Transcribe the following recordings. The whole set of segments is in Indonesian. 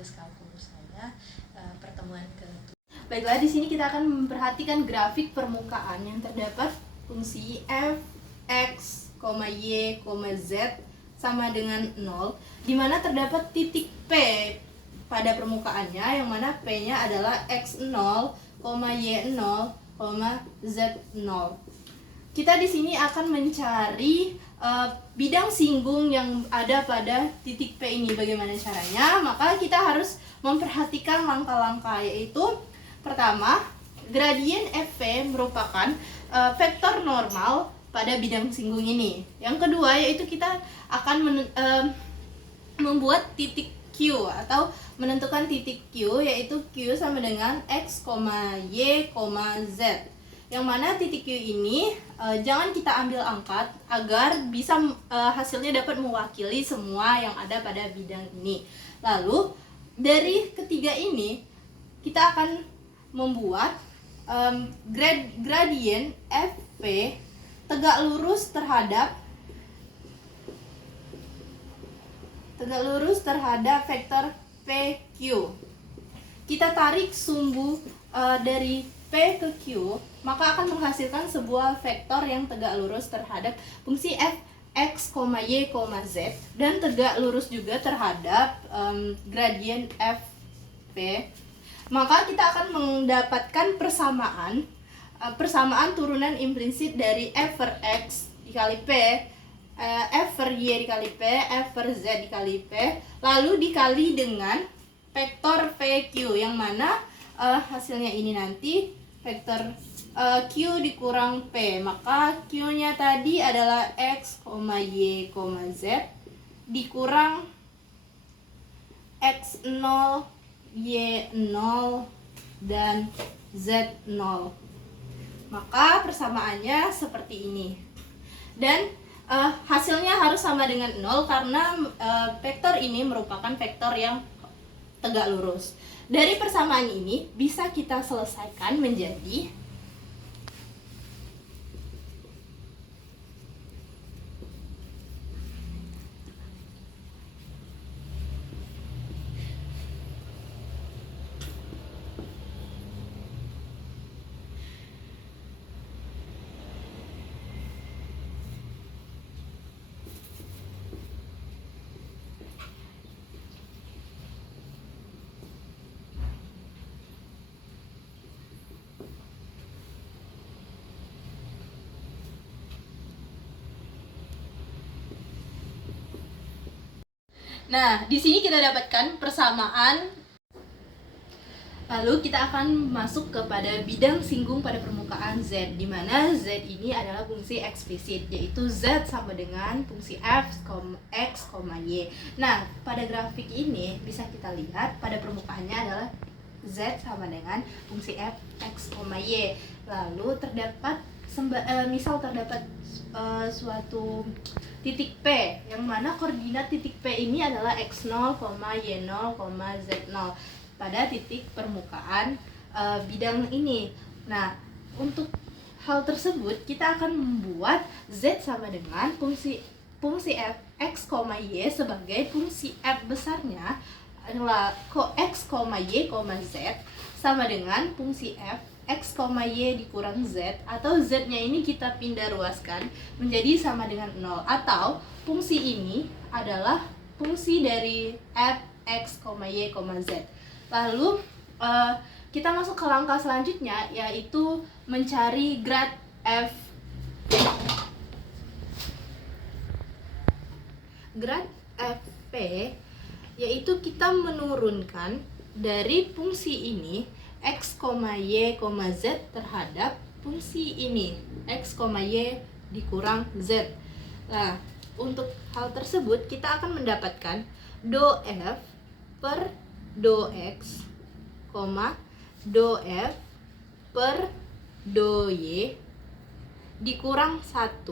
tugas kalkulus saya pertemuan ke. Baiklah, di sini kita akan memperhatikan grafik permukaan yang terdapat fungsi f, x, y, z sama dengan 0, di mana terdapat titik P pada permukaannya, yang mana P-nya adalah x0, y0, z0. Kita di sini akan mencari bidang singgung yang ada pada titik P ini. Bagaimana caranya? Maka kita harus memperhatikan langkah-langkah, yaitu pertama, gradien Fp merupakan vektor normal pada bidang singgung ini. Yang kedua, yaitu kita akan membuat titik Q atau menentukan titik Q, yaitu Q sama dengan x, y, z. Yang mana titik Q ini jangan kita ambil angkat agar bisa hasilnya dapat mewakili semua yang ada pada bidang ini. Lalu dari ketiga ini kita akan membuat gradien Fp tegak lurus vektor PQ. Kita tarik sumbu dari P ke Q, maka akan menghasilkan sebuah vektor yang tegak lurus terhadap fungsi f, x, y, z, dan tegak lurus juga terhadap gradien Fp. Maka kita akan mendapatkan persamaan turunan implisit dari f per x dikali P, f per y dikali P, f per z dikali P, lalu dikali dengan vektor PQ, yang mana hasilnya ini nanti vektor Q dikurang P. Maka Q-nya tadi adalah x, y, z dikurang x0, y0, dan z0. Maka persamaannya seperti ini. Dan hasilnya harus sama dengan 0 karena vektor ini merupakan vektor yang tegak lurus. Dari persamaan ini bisa kita selesaikan menjadi Nah, di sini kita dapatkan persamaan. Lalu kita akan masuk kepada bidang singgung pada permukaan Z, di mana Z ini adalah fungsi eksplisit, yaitu Z sama dengan fungsi f, x, y. Nah, pada grafik ini bisa kita lihat pada permukaannya adalah Z sama dengan fungsi f, x, y. Lalu terdapat suatu titik P, yang mana koordinat titik P ini adalah x0, y0, z0 pada titik permukaan bidang ini. Nah, untuk hal tersebut kita akan membuat Z sama dengan fungsi f, x, y sebagai fungsi f besarnya adalah x, y, z sama dengan fungsi f, x, y dikurang z, atau z-nya ini kita pindah ruaskan menjadi sama dengan 0, atau fungsi ini adalah fungsi dari f, x, y, z. Lalu kita masuk ke langkah selanjutnya, yaitu mencari grad f. Grad fp yaitu kita menurunkan dari fungsi ini x, y, z terhadap fungsi ini x, y dikurang z. Nah, untuk hal tersebut kita akan mendapatkan do f per do x, do f per do y dikurang 1.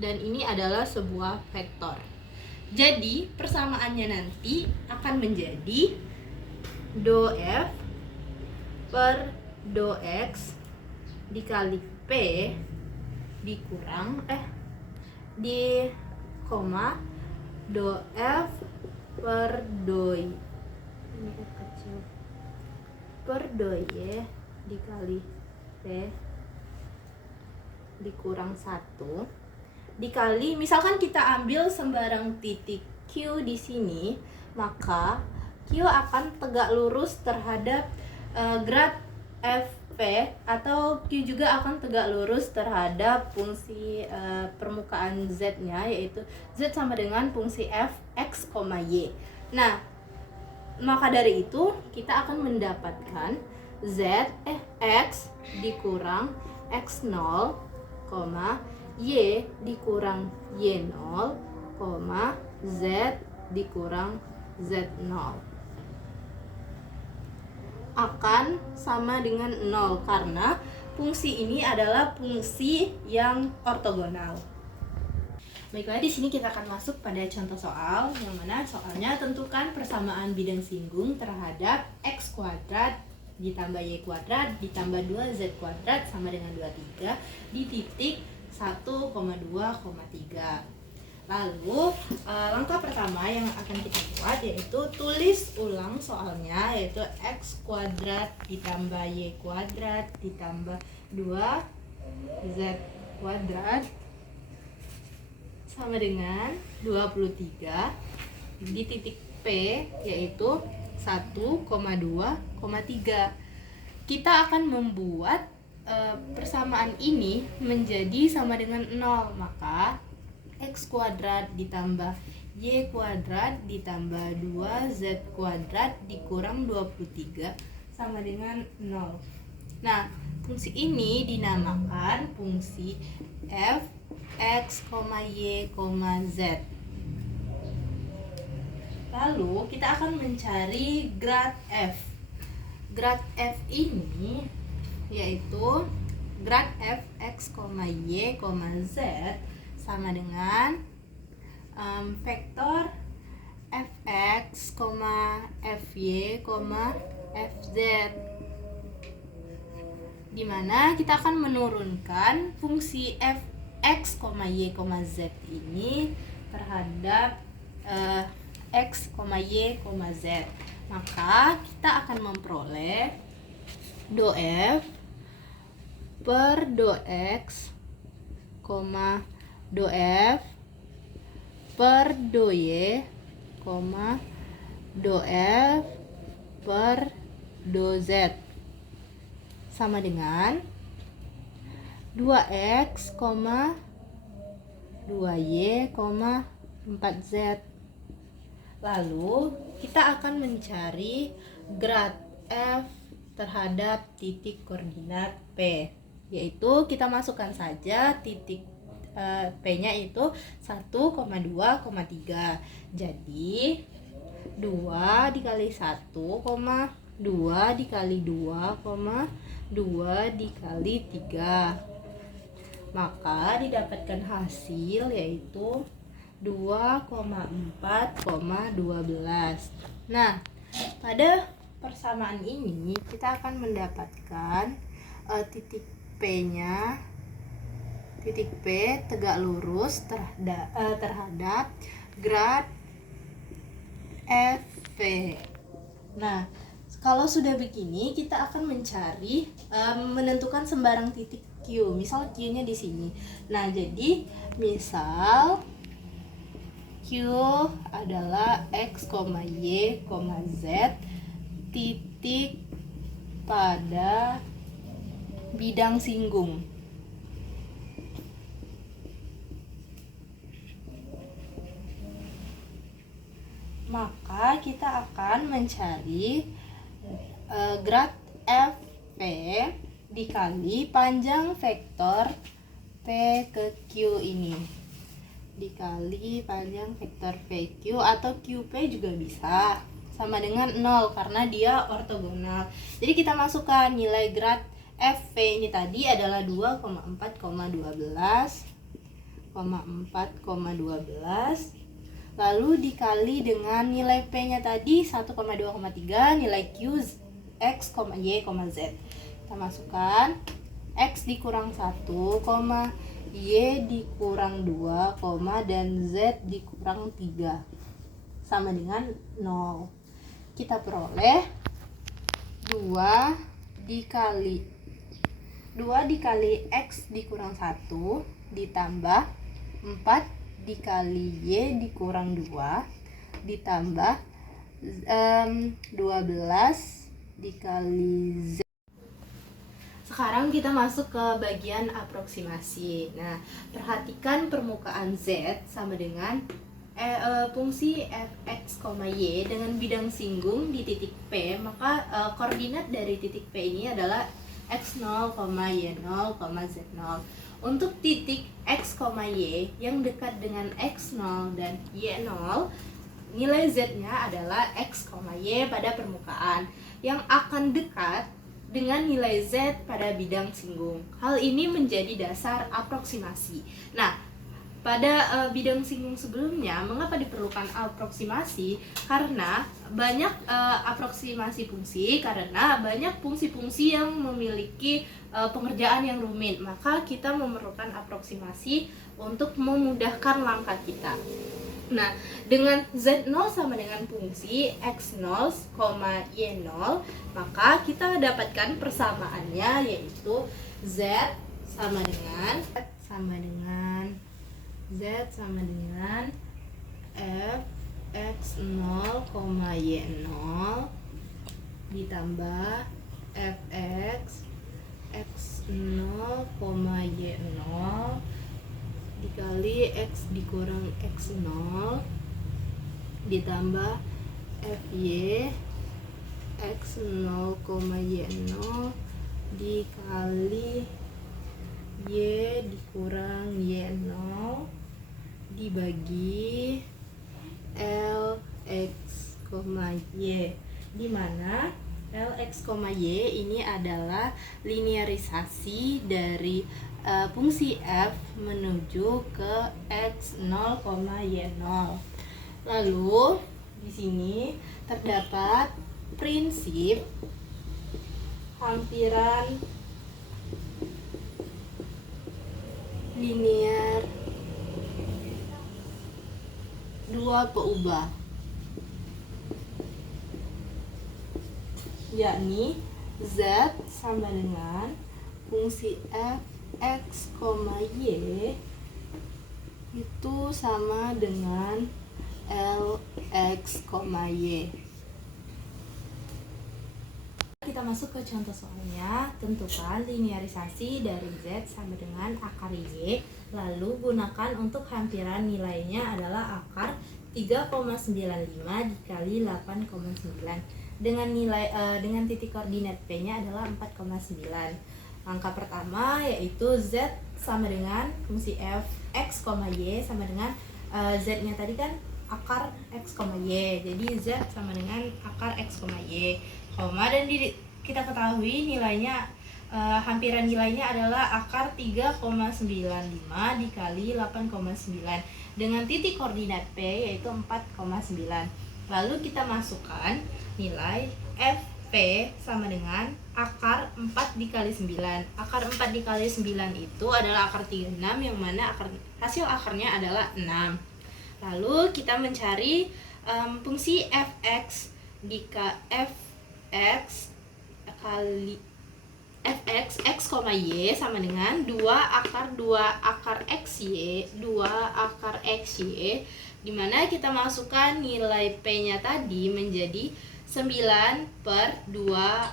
Dan ini adalah sebuah vektor. Jadi persamaannya nanti akan menjadi do f per do x dikali P dikurang do f per do y kecil per 2Y dikali P dikurang 1 dikali, misalkan kita ambil sembarang titik Q di sini, maka Q akan tegak lurus terhadap grad FP, atau Q juga akan tegak lurus terhadap fungsi permukaan Z-nya, yaitu Z sama dengan fungsi f x, y. Nah, maka dari itu kita akan mendapatkan x dikurang x0, y dikurang y0, z dikurang z0 akan sama dengan 0 karena fungsi ini adalah fungsi yang ortogonal. Baiklah, di sini kita akan masuk pada contoh soal, yang mana soalnya tentukan persamaan bidang singgung terhadap x kuadrat ditambah y kuadrat ditambah 2z kuadrat sama dengan 23 di titik 1,2,3. Lalu langkah pertama yang akan kita buat yaitu tulis ulang soalnya, yaitu x kuadrat ditambah y kuadrat ditambah 2z kuadrat sama dengan 23 di titik P, yaitu 1,2,3. Kita akan membuat persamaan ini menjadi sama dengan 0, maka x kuadrat ditambah y kuadrat ditambah 2z kuadrat dikurang 23 sama dengan 0. Nah, fungsi ini dinamakan fungsi f x, y, z. Lalu kita akan mencari grad f. Grad f ini yaitu grad f x, y, z sama dengan vektor fx, fy, fz, di mana kita akan menurunkan fungsi fx, y, z ini terhadap x, y, z. Maka kita akan memperoleh do f per do x, do f per do y, do f per do z sama dengan 2x, 2y, 4z. Lalu kita akan mencari grad f terhadap titik koordinat P, yaitu kita masukkan saja titik P-nya itu 1,2,3. Jadi 2 dikali 1, 2 dikali 2, 2 dikali 3. Maka didapatkan hasil yaitu 2,4,12. Nah, pada persamaan ini kita akan mendapatkan titik P-nya, titik P tegak lurus terhadap grad FP. Nah, kalau sudah begini kita akan mencari menentukan sembarang titik Q. Misal Q-nya di sini. Nah, jadi misal Q adalah x, y, z titik pada bidang singgung. Maka kita akan mencari grad FP dikali panjang vektor P ke Q ini, dikali panjang vektor PQ atau QP juga bisa, sama dengan 0 karena dia ortogonal. Jadi kita masukkan nilai grad FP ini tadi adalah 2,4,12 lalu dikali dengan nilai P-nya tadi 1,2,3, nilai Q x, y, z. Kita masukkan x dikurang 1, y dikurang 2, dan z dikurang 3 sama dengan 0. kita peroleh 2 dikali X dikurang 1 ditambah 4 dikali Y dikurang 2 ditambah 12 dikali Z. Sekarang kita masuk ke bagian aproksimasi. Nah, perhatikan permukaan Z sama dengan fungsi fx, y dengan bidang singgung di titik P, maka koordinat dari titik P ini adalah x0, y0, z0. Untuk titik x, y yang dekat dengan x0 dan y0, nilai z-nya adalah x, y pada permukaan yang akan dekat dengan nilai z pada bidang singgung. Hal ini menjadi dasar aproksimasi. Nah, pada bidang singgung sebelumnya, mengapa diperlukan aproksimasi? Karena banyak aproksimasi fungsi, karena banyak fungsi-fungsi yang memiliki pengerjaan yang rumit. Maka kita memerlukan aproksimasi untuk memudahkan langkah kita. Nah, dengan Z0 sama dengan fungsi X0, Y0, maka kita dapatkan persamaannya, yaitu Z sama dengan f x0, y0 ditambah fx x0, y0 dikali x dikurang x0 ditambah fy x0, y0 dikali y dikurang y0 dibagi Lx, y, di mana Lx, y ini adalah linearisasi dari fungsi f menuju ke x0, y0. Lalu di sini terdapat prinsip hampiran linear dua peubah, yakni z sama dengan fungsi f x, y itu sama dengan Lx, y. Kita masuk ke contoh soalnya. Tentukan linearisasi dari Z sama dengan akar Y, lalu gunakan untuk hampiran nilainya adalah akar 3,95 dikali 8,9 dengan nilai dengan titik koordinat P-nya adalah 4,9. Langkah pertama yaitu Z sama dengan fungsi f x, y sama dengan Z-nya tadi kan akar x, y. Jadi Z sama dengan akar x, y, dan kita ketahui nilainya hampiran nilainya adalah akar 3,95 dikali 8,9 dengan titik koordinat P yaitu 4,9. Lalu kita masukkan nilai Fp sama dengan akar 4 dikali 9. Akar 4 dikali 9 itu adalah akar 36, yang mana hasil akarnya adalah 6. Lalu kita mencari fungsi fx kali fx x, y sama dengan 2 akar xy, 2 akar xy, dimana kita masukkan nilai p-nya tadi menjadi 9 per 2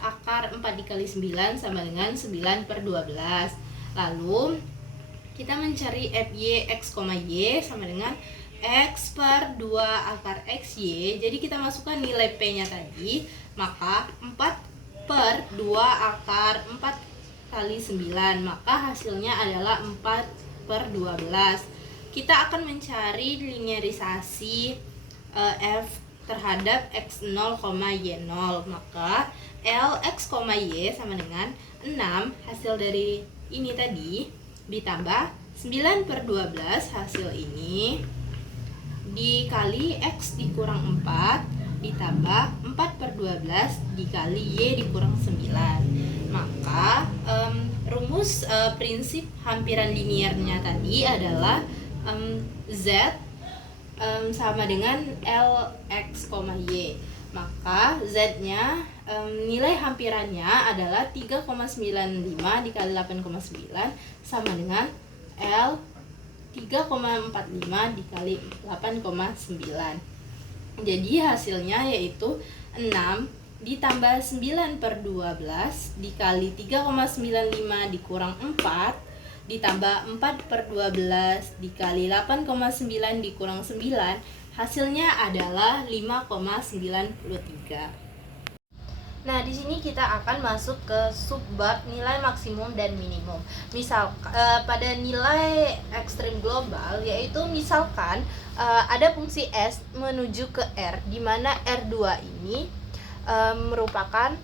akar 4 dikali 9 sama dengan 9 per 12. Lalu kita mencari fy x, y sama dengan x per 2 akar xy. Jadi kita masukkan nilai p-nya tadi, maka 4 per 2 akar 4 kali 9, maka hasilnya adalah 4 per 12. Kita akan mencari linearisasi f terhadap x0, y0, maka Lx, y sama dengan 6 hasil dari ini tadi ditambah 9 per 12 hasil ini dikali x dikurang 4 ditambah 4 per 12 dikali y dikurang 9. Maka rumus prinsip hampiran linearnya tadi adalah z sama dengan Lx, y. maka Z-nya nilai hampirannya adalah 3,95 dikali 8,9 sama dengan L 3,45 dikali 8,9. Jadi hasilnya yaitu 6 ditambah 9 per 12 dikali 3,95 dikurang 4 ditambah 4 per 12 dikali 8,9 dikurang 9, hasilnya adalah 5,93. Nah, di sini kita akan masuk ke subbab nilai maksimum dan minimum. Misal pada nilai ekstrim global, yaitu misalkan ada fungsi S menuju ke R, di mana R2 ini merupakan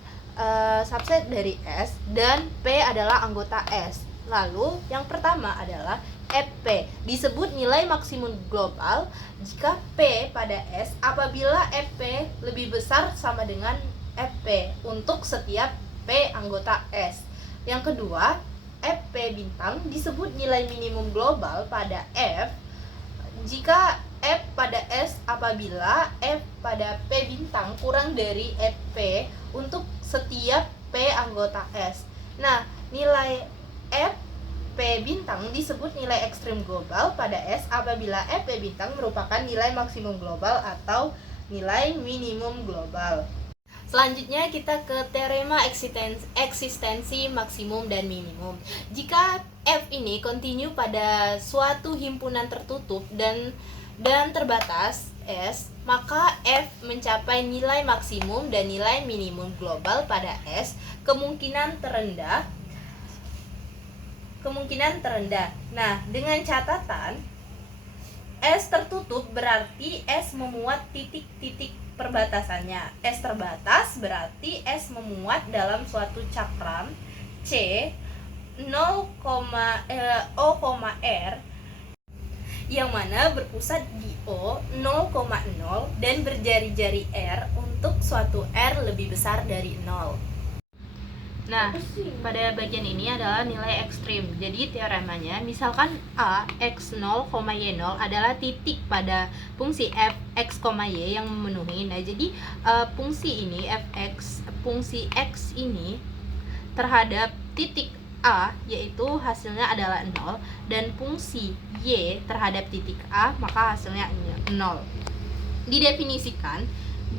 subset dari S dan P adalah anggota S. Lalu yang pertama adalah FP, disebut nilai maksimum global jika P pada S apabila FP lebih besar sama dengan FP untuk setiap P anggota S. Yang kedua, FP bintang disebut nilai minimum global pada F jika F pada S apabila F pada P bintang kurang dari FP untuk setiap P anggota S. Nah, nilai FP bintang disebut nilai ekstrim global pada S apabila FP bintang merupakan nilai maksimum global atau nilai minimum global. Selanjutnya kita ke teorema eksistensi maksimum dan minimum. Jika F ini kontinu pada suatu himpunan tertutup dan terbatas S, maka F mencapai nilai maksimum dan nilai minimum global pada S kemungkinan terendah. Nah, dengan catatan S tertutup berarti S memuat titik-titik perbatasannya. S terbatas berarti S memuat dalam suatu cakram C 0, O, R yang mana berpusat di O 0,0 dan berjari-jari R untuk suatu R lebih besar dari 0. Nah, pada bagian ini adalah nilai ekstrim. Jadi teoremanya, misalkan A, X 0, Y 0 adalah titik pada fungsi f, X, Y yang memenuhi. Nah, jadi fungsi ini, fungsi X ini terhadap titik A, yaitu hasilnya adalah 0, dan fungsi Y terhadap titik A, maka hasilnya 0. Didefinisikan,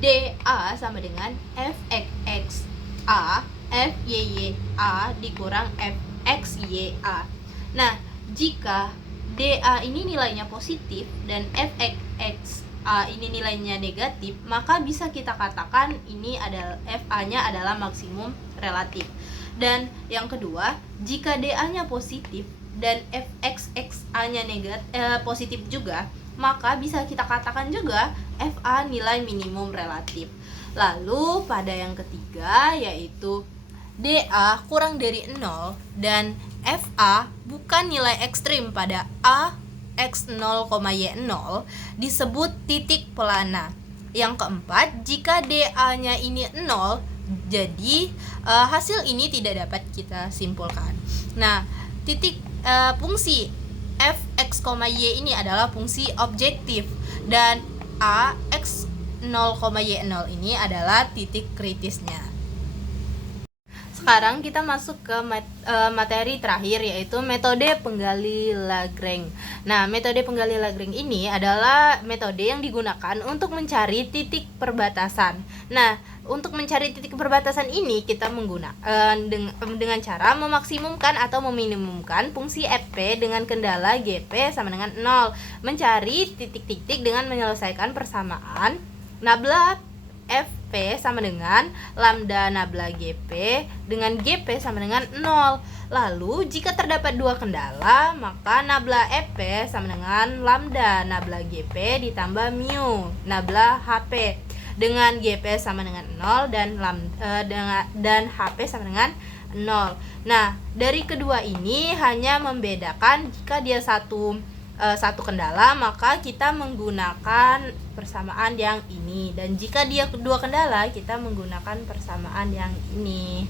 DA sama dengan fx A FYY A dikurang FXYA. Nah, jika DA ini nilainya positif dan FX A ini nilainya negatif, maka bisa kita katakan ini adalah FA-nya adalah maksimum relatif. Dan yang kedua, jika DA-nya positif dan FXXA-nya positif juga, maka bisa kita katakan juga FA nilai minimum relatif. Lalu pada yang ketiga yaitu DA kurang dari 0 dan FA bukan nilai ekstrim pada A, X 0, Y 0 disebut titik pelana. Yang keempat, jika DA-nya ini 0, jadi hasil ini tidak dapat kita simpulkan. Nah, fungsi f, X, Y ini adalah fungsi objektif dan A, X 0, Y 0 ini adalah titik kritisnya. Sekarang kita masuk ke materi terakhir yaitu metode penggali Lagrange. Nah, metode penggali Lagrange ini adalah metode yang digunakan untuk mencari titik perbatasan. Nah, untuk mencari titik perbatasan ini kita menggunakan dengan cara memaksimumkan atau meminimumkan fungsi fp dengan kendala gp sama dengan 0, mencari titik-titik dengan menyelesaikan persamaan nabla fp sama dengan lambda nabla gp dengan gp sama dengan 0. Lalu jika terdapat dua kendala, maka nabla fp sama dengan lambda nabla gp ditambah mu nabla hp dengan gp sama dengan 0 dan hp sama dengan 0. Nah, dari kedua ini hanya membedakan jika dia satu kendala, maka kita menggunakan persamaan yang ini, dan jika dia kedua kendala kita menggunakan persamaan yang ini.